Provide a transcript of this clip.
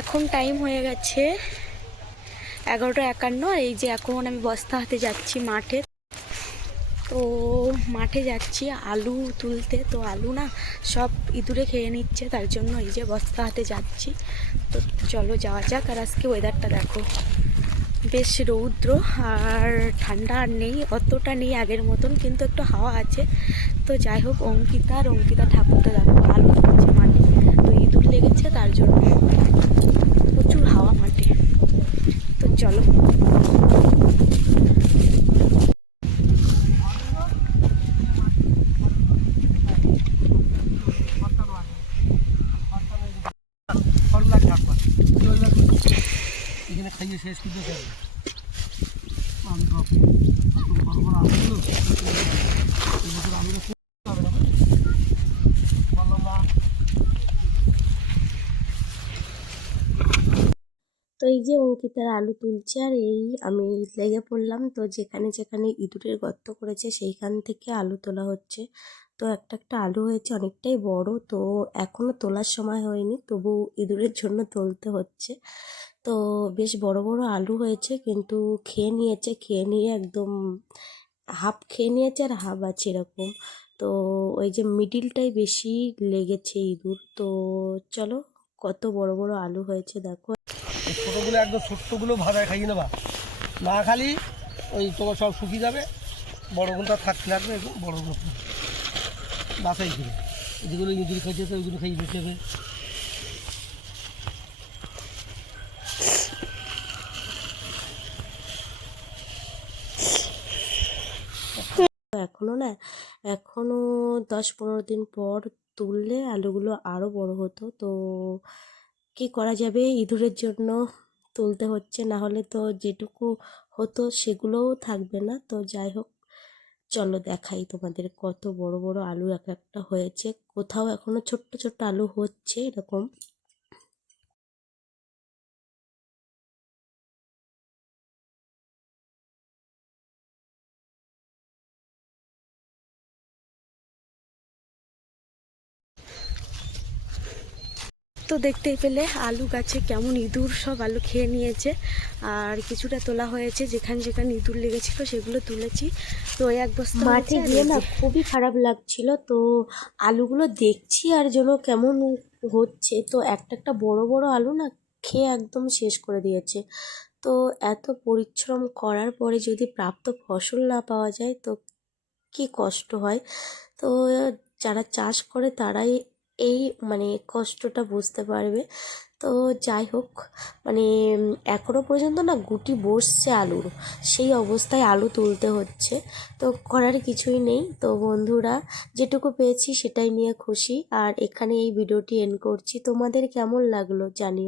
এখন টাইম হয়ে গেছে 11:51। এই যে এখন আমি বস্তা হাতে যাচ্ছি মাঠে। তো মাঠে যাচ্ছি আলু তুলতে। তো আলু না সব ইঁদুরে খেয়ে নিচ্ছে, তার জন্য এই যে বস্তা হাতে যাচ্ছি। তো চলো যাওয়া যাক। আর আজকে ওয়েদারটা দেখো, বেশ রৌদ্র আর ঠান্ডা আর নেই, অতটা নেই আগের মতন, কিন্তু একটু হাওয়া আছে। তো যাই হোক, অঙ্কিতা ঠাকুরটা দেখো আলু তুলছে মাঠে। তো ইঁদুর লেগেছে তার জন্য প্রচুর হাওয়া মাঠে। তো চলো। এখানে খাইয়ে শেষ করতে চাই। তো এই যে অঙ্কিতার আলু তুলছে আর এই আমি লেগে পড়লাম। তো যেখানে যেখানে ইঁদুরের গর্ত করেছে সেইখান থেকে আলু তোলা হচ্ছে। তো একটা একটা আলু হয়েছে অনেকটাই বড়, তো এখনো তোলার সময় হয়নি, তবু ইঁদুরের জন্য তুলতে হচ্ছে। তো বেশ বড় বড় আলু হয়েছে, কিন্তু খেয়ে নিয়েছে, খেয়ে নিয়ে একদম হাফ খেয়ে নিয়েছে আর হাফ আছে এরকম। তো ওই যে মিডিলটাই বেশি লেগেছে ইঁদুর। তো চলো, কত বড় বড় আলু হয়েছে দেখো। ছোটোগুলো একদম ছোট্টগুলো ভাজায় খাইয়ে নেবা, না খালি ওই তোমার সব শুকিয়ে যাবে। বড়গুলোটা থাকতে লাগবে, একদম বড়গুলো বাছাই করে যেগুলো ইঁদুর খাইছে ওইগুলো খাইয়ে দিতে হবে। এখনো 10-15 দিন পর তুললে আলুগুলো আরো বড় হতো। তো কি করা যাবে, ইঁদুরের জন্য তুলতে হচ্ছে, না হলে তো যেটুকু হতো সেগুলোও থাকবে না। তো যাই হোক, চলো দেখাই তোমাদের কত বড় বড় আলু এক একটা হয়েছে। কোথাও এখনো ছোট্ট ছোট্ট আলু হচ্ছে এরকম। তো দেখতেই পেলে আলু গাছে কেমন ইঁদুর সব আলু খেয়ে নিয়েছে। আর কিছুটা তোলা হয়েছে, যেখানে যেখানে ইঁদুর লেগেছিল সেগুলো তুলেছি। তো এক বস্তা মাঠে গিয়ে না খুবই খারাপ লাগছিল। তো আলুগুলো দেখছি আর যেন কেমন হচ্ছে। তো একটা একটা বড় বড় আলু না খেয়ে একদম শেষ করে দিয়েছে। তো এত পরিশ্রম করার পরে যদি প্রাপ্ত ফসল না পাওয়া যায় তো কি কষ্ট হয়। তো যারা চাষ করে তারাই এই মানে কষ্টটা বুঝতে পারবে। তো যাই হোক, মানে এখনো পর্যন্ত না গুটি বসছে আলুর, সেই অবস্থায় আলু তুলতে হচ্ছে। তো করার কিছুই নেই। তো বন্ধুরা, যেটুকু পেয়েছি সেটাই নিয়ে খুশি। আর এখানে এই ভিডিওটি এন্ড করছি। তোমাদের কেমন লাগলো জানিও।